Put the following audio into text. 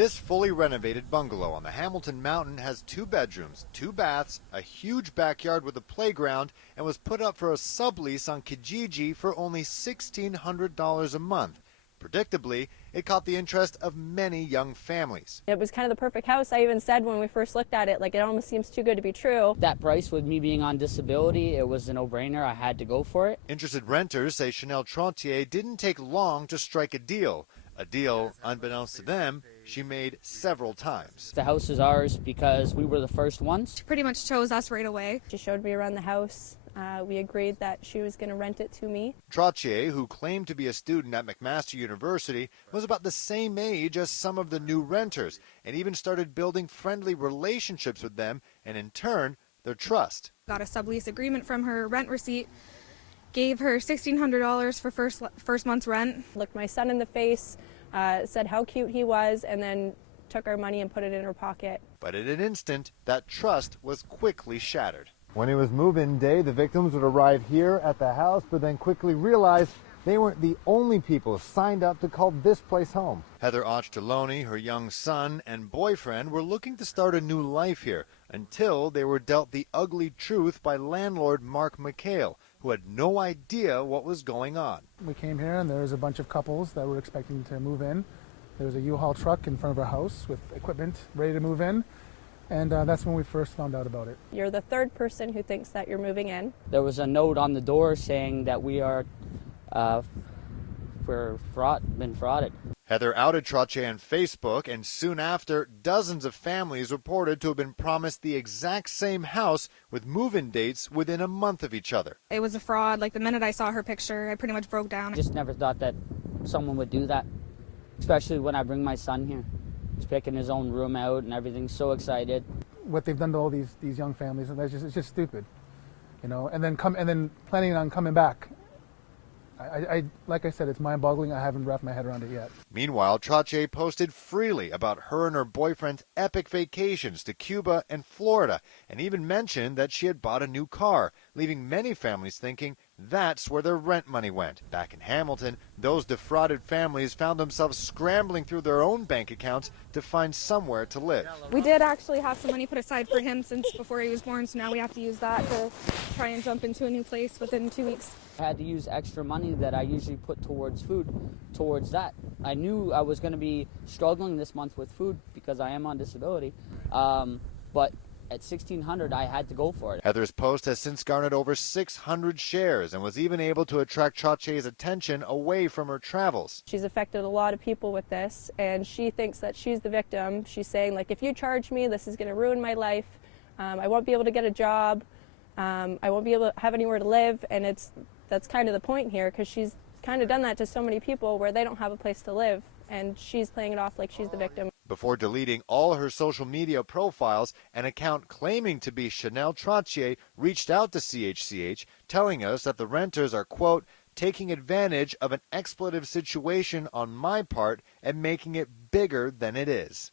This fully renovated bungalow on the Hamilton Mountain has 2 bedrooms, 2 baths, a huge backyard with a playground, and was put up for a sublease on Kijiji for only $1,600 a month. Predictably, it caught the interest of many young families. It was kind of the perfect house. I even said when we first looked at it, like, it almost seems too good to be true. That price, with me being on disability, it was a no-brainer. I had to go for it. Interested renters say Chanel Trottier didn't take long to strike a deal. A deal, unbeknownst to them, she made several times. The house is ours because we were the first ones. She pretty much chose us right away. She showed me around the house. We agreed that she was going to rent it to me. Trottier, who claimed to be a student at McMaster University, was about the same age as some of the new renters and even started building friendly relationships with them and, in turn, their trust. Got a sublease agreement from her, rent receipt, gave her $1,600 for first month's rent. Looked my son in the face, said how cute he was, and then took our money and put it in her pocket. But in an instant, that trust was quickly shattered. When it was move-in day, the victims would arrive here at the house, but then quickly realized they weren't the only people signed up to call this place home. Heather Ochteloni, her young son, and boyfriend were looking to start a new life here until they were dealt the ugly truth by landlord Mark McHale, who had no idea what was going on. We came here and there was a bunch of couples that were expecting to move in. There was a U-Haul truck in front of our house with equipment ready to move in. And that's when we first found out about it. You're the third person who thinks that you're moving in. There was a note on the door saying that we are been frauded. Heather outed Trottier on Facebook, and soon after, dozens of families reported to have been promised the exact same house with move-in dates within a month of each other. It was a fraud. Like, the minute I saw her picture, I pretty much broke down. I just never thought that someone would do that, especially when I bring my son here. He's picking his own room out and everything's so excited. What they've done to all these young families, and it's just stupid, you know. And then planning on coming back. I like I said, it's mind-boggling. I haven't wrapped my head around it yet. Meanwhile, Trottier posted freely about her and her boyfriend's epic vacations to Cuba and Florida, and even mentioned that she had bought a new car, leaving many families thinking that's where their rent money went. Back in Hamilton, those defrauded families found themselves scrambling through their own bank accounts to find somewhere to live. We did actually have some money put aside for him since before he was born, so now we have to use that to try and jump into a new place within 2 weeks. I had to use extra money that I usually put towards food, towards that. I knew I was going to be struggling this month with food because I am on disability, but at $1,600, I had to go for it. Heather's post has since garnered over 600 shares and was even able to attract Trottier's attention away from her travels. She's affected a lot of people with this, and she thinks that she's the victim. She's saying, like, if you charge me, this is going to ruin my life. I won't be able to get a job. I won't be able to have anywhere to live, and that's kind of the point here, because she's kind of done that to so many people where they don't have a place to live, and she's playing it off like she's the victim. Before deleting all her social media profiles, an account claiming to be Chanel Trottier reached out to CHCH, telling us that the renters are, quote, taking advantage of an exploitative situation on my part and making it bigger than it is.